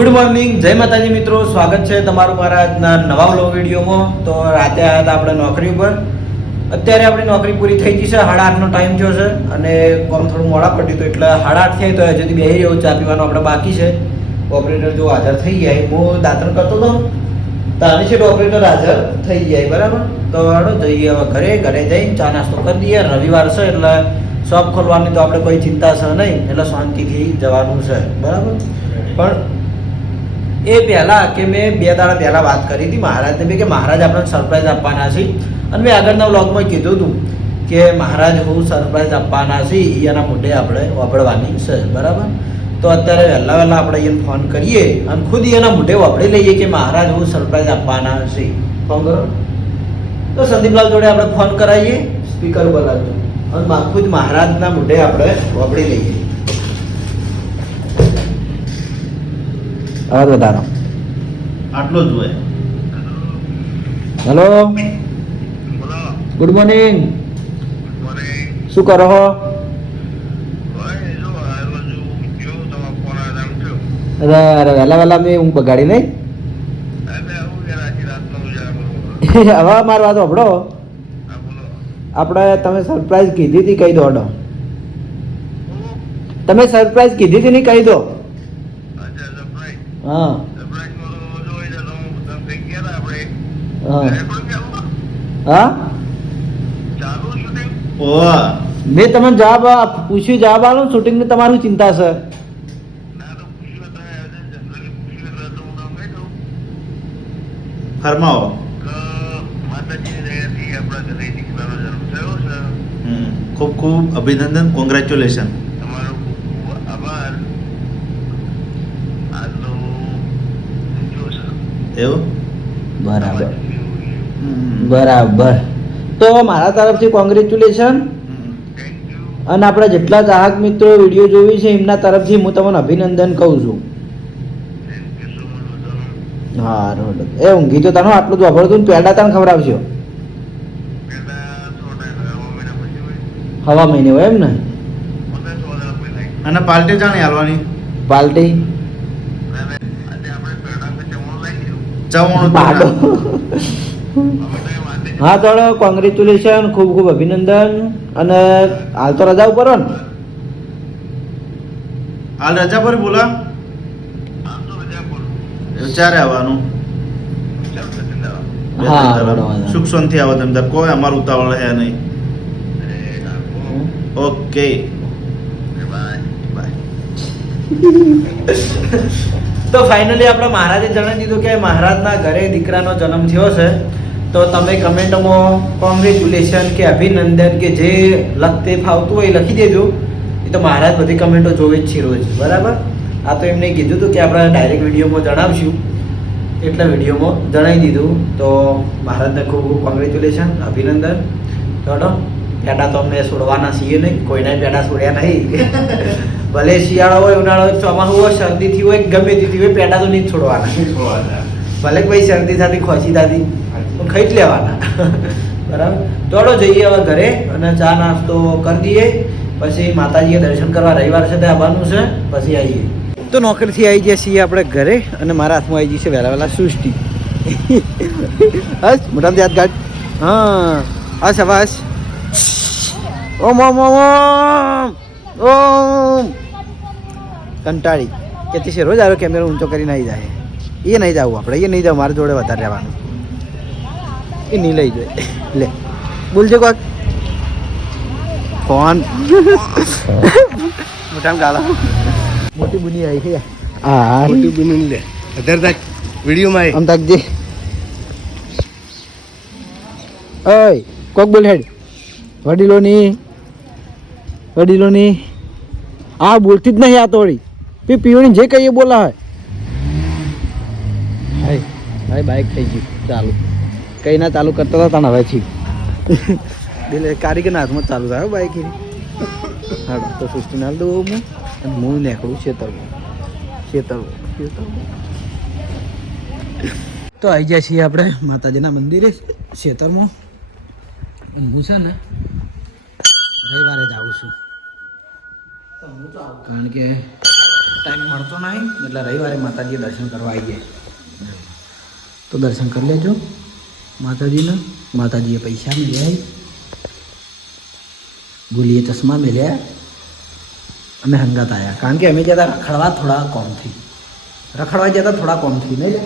Good morning, જય માતાજી મિત્રો. સ્વાગત છે તમારું મારા આજના નવા વ્લોગ વિડીયોમાં. તો રાતે આવ્યા હતા આપણે નોકરી ઉપર. અત્યારે આપણી નોકરી પૂરી થઈ ગઈ છે, 8:30નો ટાઈમ થયો છે અને કામ થોડું મોડા પડ્યું હતું એટલે 8:30 થઈ તો હજી બેસી રહ્યો. ચા પીવાનું આપણે બાકી છે. ઓપરેટર જો હાજર થઈ ગયા, હું દાંતણ કરતો હતો તાની છે ઓપરેટર હાજર થઈ ગયા. બરાબર, તો હાલો જઈએ હવે ઘરે. ઘરે જઈને ચા નાસ્તો કરી દઈએ. રવિવાર છે એટલે શોપ ખોલવાની તો આપણે કોઈ ચિંતા છે નહીં, એટલે શાંતિથી જવાનું છે. બરાબર, પણ એ પહેલાં કે મેં 2 દાડા પહેલાં વાત કરી હતી મહારાજને બી કે મહારાજ આપણને સરપ્રાઈઝ આપવાના છે. અને મેં આગળના વ્લોગમાં કીધું હતું કે મહારાજ હું સરપ્રાઈઝ આપવાના છે એના મોઢે આપણે વાપરવાની છે. બરાબર, તો અત્યારે વહેલા આપણે એને ફોન કરીએ અને ખુદ એના મોઢે વાપરી લઈએ કે મહારાજ હું સરપ્રાઈઝ આપવાના છે. ફોન કરો તો સંદીપલાલ જોડે આપણે ફોન કરાવીએ, સ્પીકર બોલાવજો અને ખુદ મહારાજના મોઢે આપણે વાપરી લઈએ. અવાજ વધારો, આટલો જ હોય. Hello, good morning. શું કરો છો? અરે વહેલા મેં ઊંઘ બગાડી નહીં. હવે મારી વાત સાંભળો, આપણે તમે સરપ્રાઈઝ કીધી હતી કહી દો. અડો તમે સરપ્રાઈઝ કીધી હતી નહીં કહી દો. હા હા, મેં તમને જવાબ પૂછ્યું, જવાબ આલો. શૂટિંગ ની તમારું ચિંતા છે? ફરમાવો. ખૂબ ખૂબ અભિનંદન, કોંગ્રેચ્યુલેશન. એવું બરાબર બરાબર. તો મારા તરફથી કોંગ્રેચ્યુલેશન. અને આપણા જેટલા ચાહક મિત્રો વિડીયો જોવી છે એમના તરફથી હું તમને અભિનંદન કહું છું. હા રોડ એ ઊંઘી તો તને આટલું જ વાપરતું. પેડા તને ખવડાવશો હવા મહિને હોય એમ ને. અને પાર્ટી જાણી હાલવાની. પાર્ટી પાડો. હા તો કોંગ્રેચ્યુલેશન, ખૂબ ખૂબ અભિનંદન. અને હાલ તો રજા ઉપર ને? હાલ રજા પર બોલા. ચારે આવવાનું. હા, સુખ શાંતિ આવો. તમે કોઈ અમારું ઉતાવળ હે નહીં. ઓકે તો ફાઇનલી આપણે મહારાજે જણાવી દીધું કે મહારાજના ઘરે દીકરાનો જન્મ થયો છે. તો તમે કમેન્ટમાં કોંગ્રેચ્યુલેશન કે અભિનંદન કે જે લખતે ફાવતું હોય એ લખી દેજો. એ તો મહારાજ બધી કમેન્ટો જોવે જ છે રોજ. બરાબર, આ તો એમને કીધું હતું કે આપણે ડાયરેક્ટ વિડીયોમાં જણાવશું એટલે વિડીયોમાં જણાવી દીધું. તો મહારાજને ખૂબ ખૂબ કોંગ્રેચ્યુલેશન, અભિનંદન. ચાલો, પેડા તો અમને છોડવાના છીએ નહીં, કોઈના પેડા છોડ્યા નહીં. ભલે શિયાળો હોય, ઉનાળો હોય, ચોમાસું હોય, શરદીથી હોય, ગમે તેથી હોય, પેડા તો નહીં જ છોડવાના. ભલે કોઈ શરદી થતી, ખોસી થતી, ખાઈ જ લેવાના. બરાબર, ચાલો જઈએ હવે ઘરે અને ચા નાસ્તો કરી દઈએ. પછી માતાજીએ દર્શન કરવા રવિવાર છે ત્યાં આવવાનું છે, પછી આવીએ. તો નોકરીથી આવી ગયા છીએ આપણે ઘરે અને મારા હાથમાં આવી જશે વહેલા સૃષ્ટિ. હસ મોટામાં યાદ કાઢ. હા હસ હવાસ. ઓમ ઓમ ઓમ ઓમ. કંટાળી કે છે રોજ આરો કેમેરો ઊંચો કરીને આવી જાય. એ નહીં જવું આપણે, એ નહીં જવું, મારા જોડે વધારે રહેવાનું. એ નહીં લઈ જાય. લે બોલજે કોક ફોન. મોટા ગાલા મોટી બુની આવી છે. હા મોટી બુની લે અધર તક વિડીયોમાં આમ તકજે. ઓય કોક બોલ હેડ. વડીલોની આ બોલતી જ નહીં. આ તોડી પીવણી જે કહીએ બોલા હોય. હાય હાય, બાઇક થઈ ગયું ચાલુ. કઈ ના ચાલુ કરતો હતા તને હવેથી. દિલે કારીગરના હાથમાં ચાલુ થાય બાઇક. હા તો સૃષ્ટિ ના દઉં હું અને હું નીકળું ખેતરમાં. તો આવી ગયા છીએ આપણે માતાજીના મંદિરે ખેતરમાં. હું છે ને રવિવારે જ આવું છું કારણ કે ટાઈમ મળતો નહીં એટલે રવિવારે માતાજી દર્શન કરવા આવીએ. તો દર્શન કરી લેજો માતાજીને. માતાજીએ પૈસા મળ્યા, ગુલીએ ચશ્મા મળ્યા, અમે હંગાત આવ્યા. કારણ કે અમે જતા રખડવા થોડા કોમથી, રખડવા જતા થોડા કોમથી નહીં લે.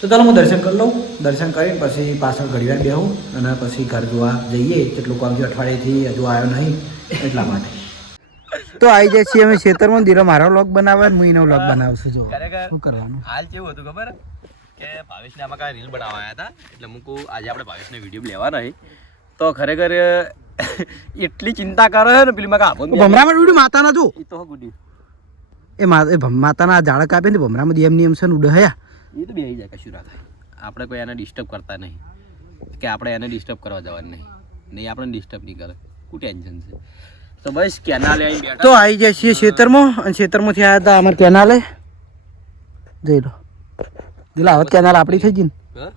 તો ચાલો હું દર્શન કરી લઉં. દર્શન કરીને પછી પાછળ ઘડીવાર બેહું અને પછી ઘર જોવા જઈએ. જેટલું કામ છે અઠવાડિયેથી હજુ આવ્યો નહીં એટલા માટે. તો આવી જાય છીએ અમે ખેતરમાં. ધીરો મારો વ્લોગ બનાવે હું એનો વ્લોગ બનાવશું. જો શું કરવાનું હાલ કેવું હતું ખબર કે ભાવેશને આમાં કાંઈ રીલ બનાવવા હતા, એટલે હું કહું આજે આપણે ભાવેશને વિડીયો લેવાના છે. તો ખરેખર એટલી ચિંતા કરે છે ને પેલી માં ભમરામાં ઉડ્યું માતાના જો એ તો ગુડી માતાના ઝાડ કાપે ને ભમરામાં એમ નિયમ છે ને ઉડે હયા. એ તો બેસી જાય, કશું ના થાય. આપણે કોઈ એને ડિસ્ટર્બ કરતા નહીં કે આપણે એને ડિસ્ટર્બ કરવા જવાનું નહીં આપણે ડિસ્ટર્બ નહીં કરે. શું ટેન્શન છે? તો બસ કેનાલે આવી બેઠા. તો આવી જાય છીએ ખેતરમાં અને ખેતરમાંથી આવ્યા હતા અમારે કેનાલે. જઈ લો દિલા હવે કેનાલ આપણી થઈ ગઈ ને,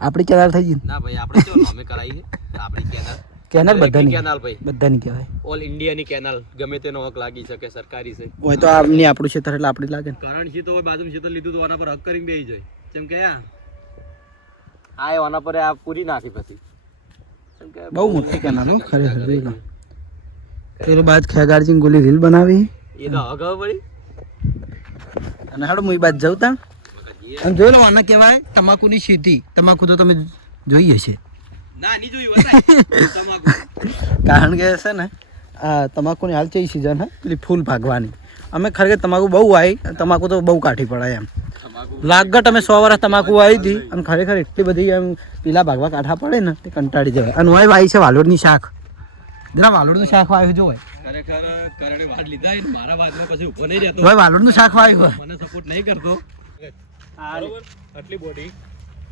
આપણી કેનાલ થઈ ગઈ ના ભાઈ આપણે કેવું નામે કરાવી છે આપણી કેનાલ. કેનાલ બધાની કેનાલ ભાઈ બધાની કહેવાય. ઓલ ઇન્ડિયાની કેનાલ ગમે તેનો હક લાગી શકે, સરકારી છે. હોય તો આમની આપણું ખેતર એટલે આપણી લાગે ને. કારણ છે તો બાજુ ખેતર લીધું તો આના પર હક કરીને બેસી જાય. જેમ કે આ આના પર આ પૂરી નાખી પછી બહુ મોટી કેનાલ હો ખરેખર. જોઈ લો તેરો બાદ ખેગાડજી ગોલી રીલ બનાવી એ તો હક પડી અને હાડો હું એ બાદ જઉં તાં અને જોઈ લો આને કહેવાય તમાકુની સીધી. તમાકુ તો તમે જોઈએ છે. ના નહીં જોયું તમાકુ. કારણ કે છે ને આ તમાકુની હાલ ચઈ સિઝન હે પેલી ફૂલ ભાગવાની. અમે ખરેખર તમાકુ બહુ આવી, તમાકુ તો બહુ કાઠી પડાય એમ. લાગટ અમે 100 વર્ષ તમાકુ આવી હતી અને ખરેખર એટલી બધી એમ પીલા ભાગવા કાઠા પડે ને તે કંટાળી જવાય. અને હોય વાવી છે વાલોડની શાક. જરા વાલોડનું શાક વાવ્યું જો હોય ખરેખર કરડે વાડ લીધા ને મારા વાદમાં પછી ઊભો નહીં રહેતો. હોય વાલોડનું શાક વાવ્યું હોય મને સપોર્ટ નહીં કરતો. બરોબર આટલી બોડી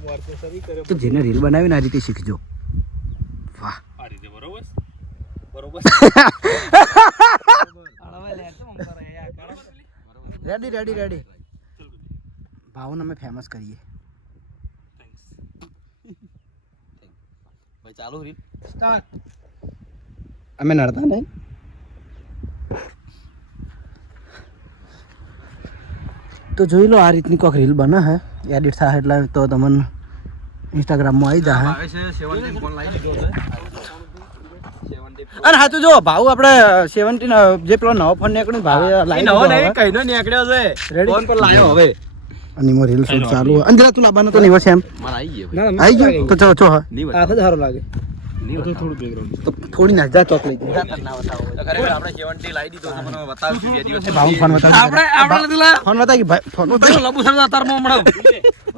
વારસો સરી કરે તો જેને રીલ બનાવીને આ રીતે શીખજો. વાહ આ રીતે બરોબર બરોબર રેડી રેડી રેડી ભાવને અમે ફેમસ કરીએ. ભાઈ ચાલુ રીલ સ્ટાર્ટ. અમે નડતા નહીં. તો જોઈ લો આ રીતની કોઈક રીલ બને હે, એડિટ થાય એટલે તો તમને ઇન્સ્ટાગ્રામમાં આવી જાય. આવે છે 17 ફોન લાવી દીધો છે 17 અને હા તો જો ભાવ આપણે 17 જે પેલો નવો ફોન નીકળ્યો ભાવે લાવી નવો નહીં કઈનો નીકળ્યો છે ફોન પર લાવ્યો હવે. અને મો રીલ શૂટ ચાલુ હોય. અંજરા તું લાવવાનો તો નહીં વસે એમ મને આવી ગયો આવી ગયો તો ચો ચો હા નહીં આ તો સારું લાગે. થોડું બેકગ્રાઉન્ડ તો થોડી ના જા ચોકલેટ ખરેખર આપણે 17 લાવી દીધો તો મને બતાવશું બે દિવસ ભાવ ફોન બતાવ. આપણે લીધેલા ફોન બતાવી ભાઈ ફોન લબુ સરદા તાર મો હમણાં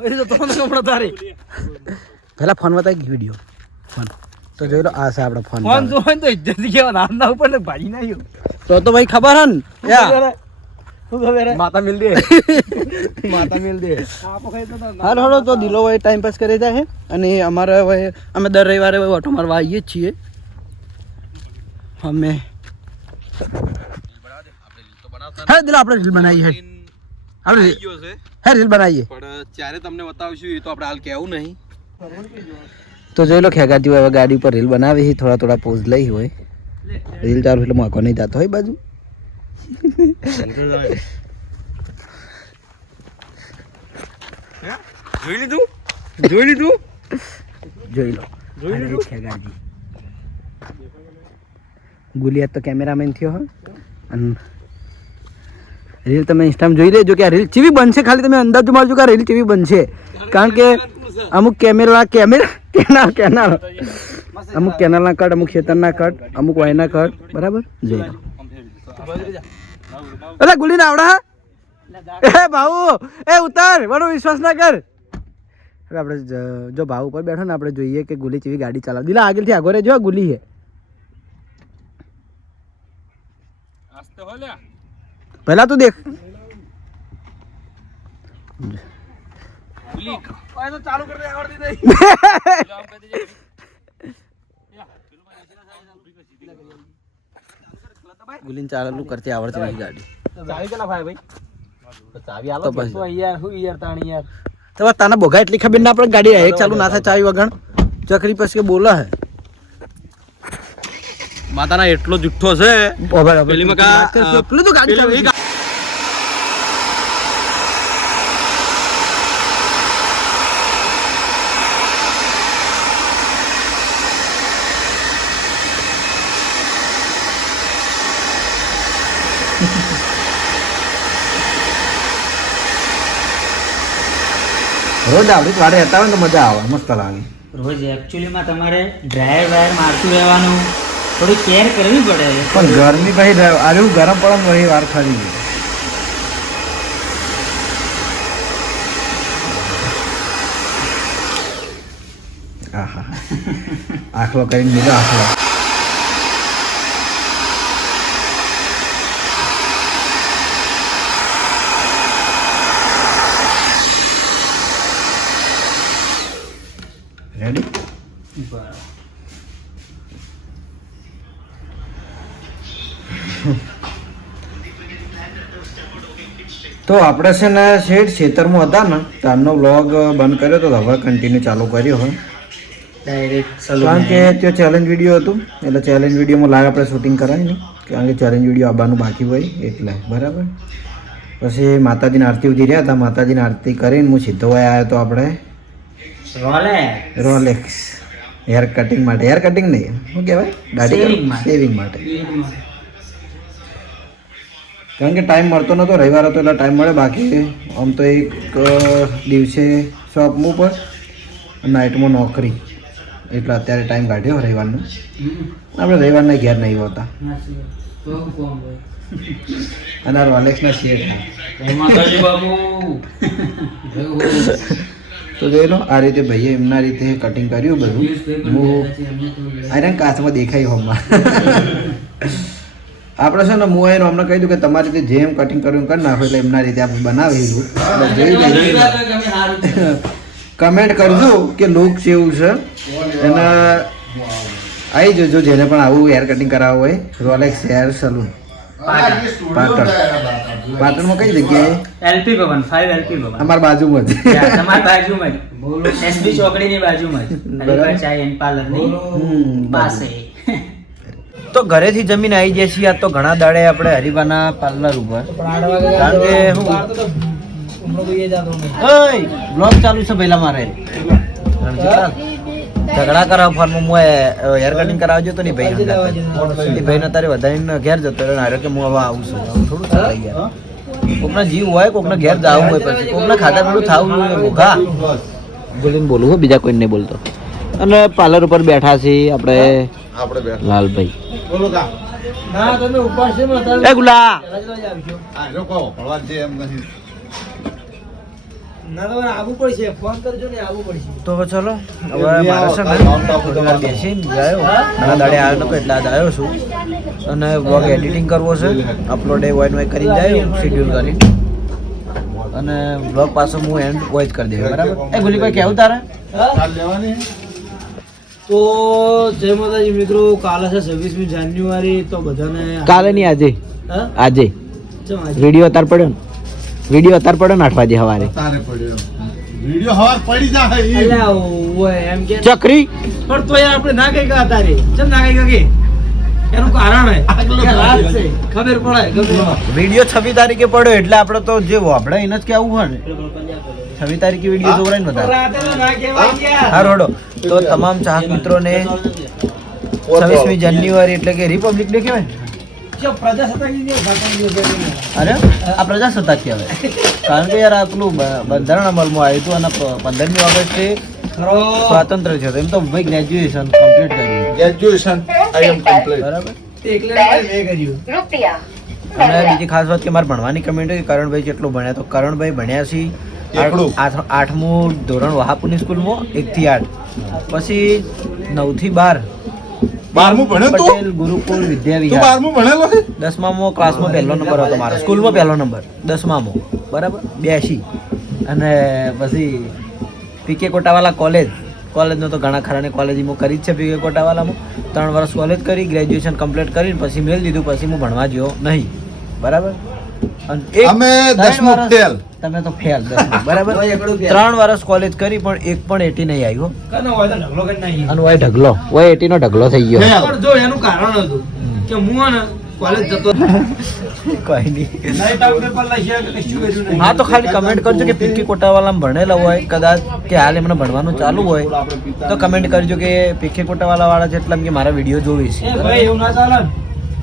એ તો તમને હમણાં તારે પહેલા ફોન બતાવી વિડિયો ફોન. તો જોઈ લો આ છે આપણો ફોન. ફોન જો તો ઇજ્જત કેવા નાના ઉપર ને ભાજી નાયો તો ભાઈ ખબર હન યા માતા મિલ દે માતા મિલ દે હાલ હળો તો દિલો હોય ટાઈમ પાસ કરી જાય છે. અને અમારે હવે અમે દર રવિવારે ઓટો મારવા આવીએ જ છીએ. અમે હા દિલો આપણે રીલ બનાવીએ આપણે હે રીલ બનાવીએ પણ ત્યારે તમને બતાવશું એ તો આપણે હાલ કહેવું નહીં. તો જોઈ લો ખેગાજી હવે ગાડી પર રીલ બનાવી છે. થોડા થોડા પોઝ લઈ હોય રીલ ચાલુ એટલે મોકો નહીં જતો હોય બાજુ. જોઈ લીધું જોઈ લીધું જોઈ લો ખેગાજી ગુલિયાત તો કેમેરામેન થયો હો. અને રીલ તમે ઇન્સ્ટામાં જોઈ લેજો કે આ રીલ ચીવી બનશે. ખાલી તમે અંદાજો મારજો કે આ રીલ ચીવી બનશે. કારણ કે અમુક કેનાલ અમુક કેનાલના કટ, અમુક ખેતરના કટ, અમુક વાયના કટ. બરાબર જોઈ લો. અરે ગુલી ના આવડા એ ભાઉ એ ઉતાર બનો વિશ્વાસ ના કર. હવે આપણે જો ભાવ ઉપર બેઠો ને આપણે જોઈએ કે ગુલી ચેવી ગાડી ચલાવ. દિલા આગળથી આગળ રહેજો. ગુલી હે પહેલા તું દેખ ચાલુ કરી આવડતી નહીં ગુલીને ચાલુ કરતી આવડતી નહીં ગાડી. ચાવી કેલા ભાઈ ભાઈ ચાવી આલો તો બસ. તો યાર હું યાર તાણી યાર તો તાના બોગા એટલી ખબર ના આપણે ગાડી એક ચાલુ ના થાય ચાવી વગણ ચકરી પછી કે બોલા હે માતાના એટલો જુઠ્ઠો છે પેલી મકા પેલું તો ગાડી પેલી ચાલુ રોજ આવડી વાડે હતા હોય ને તો મજા આવે, મસ્ત લાગે. રોજ એકચ્યુઅલીમાં તમારે ડ્રાયર વાયર મારતું રહેવાનું, થોડી કેર કરવી પડે. પણ ગરમી ભાઈ આવું ગરમ પડે ને વળી વાર ખાલી ગઈ. આહા આખલો કરીને બીજો આખલો. રેડી? તો આપણે છે ને શેઠ ખેતરમાં હતા ને ત્યારનો વ્લોગ બંધ કર્યો તો હવે કન્ટિન્યુ ચાલુ કર્યો હોય, ડાયરેક્ટ કારણ કે ત્યાં ચેલેન્જ વિડીયો હતું એટલે ચેલેન્જ વિડીયોમાં લાઈવ આપણે શૂટિંગ કરાય નહીં, કારણ કે ચેલેન્જ વિડીયો આવવાનું બાકી હોય એટલે. બરાબર. પછી માતાજીની આરતી ઉધી રહ્યા હતા, માતાજીની આરતી કરીને હું સીધો આવ્યો તો આપણે રોલેક્સ હેર કટિંગ માટે. હેર કટિંગ નહીં, શું કહેવાય, દાઢી શેવિંગ માટે. કારણ કે ટાઈમ મળતો નહોતો, રવિવાર હતો એટલે ટાઈમ મળે, બાકી આમ તો એક દિવસે શોપમાં ઉપર નાઇટમાં નોકરી, એટલે અત્યારે ટાઈમ કાઢ્યો રવિવારનો. આપણે રવિવારના ઘેર નહીં હોતા. અને આ રોલેક્સના શેડ તો જોઈ લો, આ રીતે ભાઈએ એમના રીતે કટિંગ કર્યું બધું. હું આયરન કાચમાં દેખાય હોમમાં. આપણે છે ને હું આવીને અમને કહી દઉં કે તમારી રીતે જેમ કટિંગ કર્યું કરી નાખો, એટલે એમના રીતે આપણે બનાવેલું. જોઈ લઈએ, કમેન્ટ કરજો કે લુક કેવું છે, અને આવી જજો જેને પણ આવું હેર કટિંગ કરાવવું હોય. Rolex hair salon Patan. પાટણમાં કઈ જગ્યાએ? એલપી ભવન 5 એલપી ભવન અમારા બાજુમાં જ. તમારી બાજુમાં જ, એસબી ચોકડીની બાજુમાં જ, હરિભા ચાય એન્ડ પાર્લર ની પાસે. તો ઘરેથી જમીન આવી જાય છીએ. આજ તો ઘણા દાડે આપણે હરિભાના પાર્લર ઉપર, કારણ કે હું બ્લોગ ચાલુ છે પહેલા મારે ઝઘડા કરાવ ફોનમાં. હું હેર કટિંગ કરાવજો તો નહીં ભાઈ, ભાઈને તારે વધારીને ઘેર જતો રહ્યો કે હું હવે આવું છું. થોડું ચાલે યાર, કોકના જીવ હોય, કોકના ઘેર જવું હોય, પછી કોકના ખાતા પેલું થવું જોઈએ. ભૂખા બોલીને બોલું હો, બીજા કોઈ નહીં બોલતો. અને પાર્લર ઉપર બેઠા છીએ આપણે લાલભાઈ. એ ગુલા તો ચલો હવે મારે છે ને થોડી વાર બેસીને ગયો, ઘણા દાડે આવ્યો નતો એટલે આજ આવ્યો છું. અને વ્લોગ એડિટિંગ કરવો છે, અપલોડ વોઇસ કરીને જાય શેડ્યુલ કરી, અને વ્લોગ પાછો હું એન્ડ વોઇસ કરી દઉં. બરાબર? એ ગુલીભાઈ કેવું તારે? તો જય માતાજી મિત્રો, કાલે છે 26મી જાન્યુઆરી. તો બધાને કાલે નહીં, આજે હા? આજે વિડીયો અતાર પડ્યો ને, વિડીયો અતાર પડ્યો ને 8 વાગે સવારે. વિડિયો હવાર પડી જાય અલ્યા ઓય એમ કે ચકરી પણ તો યાર આપણે ના કઈ ગયા તારે ચમ ના કઈ કે એનું કારણ હે કે રાત છે ખબર પડે ગમે વિડીયો 26 તારીખે પડ્યો એટલે આપણે તો જે વાપડે એને જ કેવું હોય ને. 26 તારીખે વિડીયો જોવરાય ને બધા. રાતે તો ના કહેવાય ગયા. હા રોડો. તો તમામ ચાહક મિત્રોને 26મી જાન્યુઆરી એટલે કે રિપબ્લિક ડે કહેવાય. જો પ્રજાસત્તાકની જે ઘટના છે અરે આ પ્રજાસત્તાક કહેવાય, કારણ કે યાર આ પેલું બંધારણ અમલમાં આવ્યું હતું અને 15મી ઓગસ્ટે સ્વાતંત્ર્ય છે. એમ તો ભાઈ ગ્રેજ્યુએશન કમ્પ્લીટ કર્યું. ગ્રેજ્યુએશન આઈ એમ કમ્પ્લીટ. બરાબર. એકલે મેં કર્યું. અને બીજી ખાસ વાત કે મારે ભણવાની કમેન્ટ હતી, કરણભાઈ જેટલું ભણ્યા તો કરણભાઈ ભણ્યા છે એકડું. 8મું ધોરણ વહાપુરની સ્કૂલમાં 1 થી 8, પછી 9 થી 12 12મું ભણ્યો તું? પટેલ ગુરુકુળ વિદ્યા તું વિહાર. 12મું ભણેલો છે? 10મામાં ક્લાસમાં પહેલો નંબર હતો મારો, સ્કૂલમાં પહેલો નંબર 10મામાં. બરાબર 82. અને પછી પીકે કોટાવાલા કોલેજનો તો ઘણા ખરાને કોલેજમાં કરી જ છે. પીકે કોટાવાલામાં 3 વર્ષ કોલેજ કરી, ગ્રેજ્યુએશન કમ્પ્લીટ કરીને પછી મેળ દીધું. પછી હું ભણવા ગયો નહીં. બરાબર. અને અમે 10મું ફેલ. તમે તો ફેલ બરાબર ઓય એકડું fail. 3 વર્ષ કોલેજ કરી પણ એક પણ 80 નહીં આવ્યો કનો હોય તો ઢગલો કરી નાખીએ. અને ઓય ઢગલો ઓય 80 નો ઢગલો થઈ ગયો પણ જો એનું કારણ હતું કે હું હે ને કોલેજ જતો કોઈ નહીં નાઈટ આઉટ પેપર લખ્યા કે કશું કર્યું નહીં. હા તો ખાલી કમેન્ટ કરજો કે પીકી કોટાવાલા ભણેલા હોય કદાચ કે હાલ એમને ભણવાનું ચાલુ હોય તો કમેન્ટ કરજો કે પીકી કોટાવાલા વાળા છે એટલે એમ કે મારા વિડીયો જોઈશ એ ભાઈ એવું ના ચાલે ને.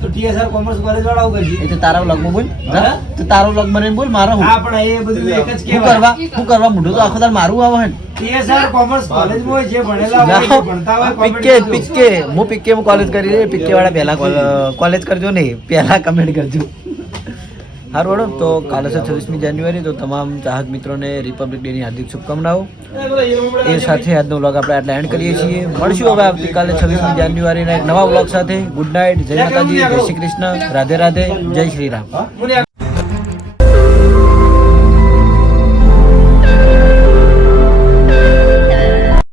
તો TSR કોમર્સ કોલેજ વાળા આવું કરશે. એ તો તારા વ્લોગમાં બોલ હા? તો તારો વ્લોગ બનાવીને બોલ મારો હું હા પણ એ બધું એક જ શું કહેવાય. કરવા મોઢું તો આખો દાડ મારું આવે ને TSR કોમર્સ કોલેજમાં હોય, જે ભણેલા હોય, જે ભણતા હોય, comment પીકે કરજો. પીકે હું પીકે માં કોલેજ કરી રહી પીકે વાળા પહેલા કોલેજ કરજો નહીં પહેલા કમેન્ટ કરજો સારું વડો તો કાલે છે 26મી જાન્યુઆરી તો તમામ ચાહક મિત્રોને રિપબ્લિક ડે ની હાર્દિક શુભકામનાઓ એ સાથે આજનો વ્લોગ આપણે આટલા એન્ડ કરીએ છીએ મળશું હવે આવતીકાલે 26મી જાન્યુઆરીના એક નવા વ્લોગ સાથે ગુડ નાઇટ જય માતાજી જય શ્રી કૃષ્ણ રાધે રાધે જય શ્રી રામ મને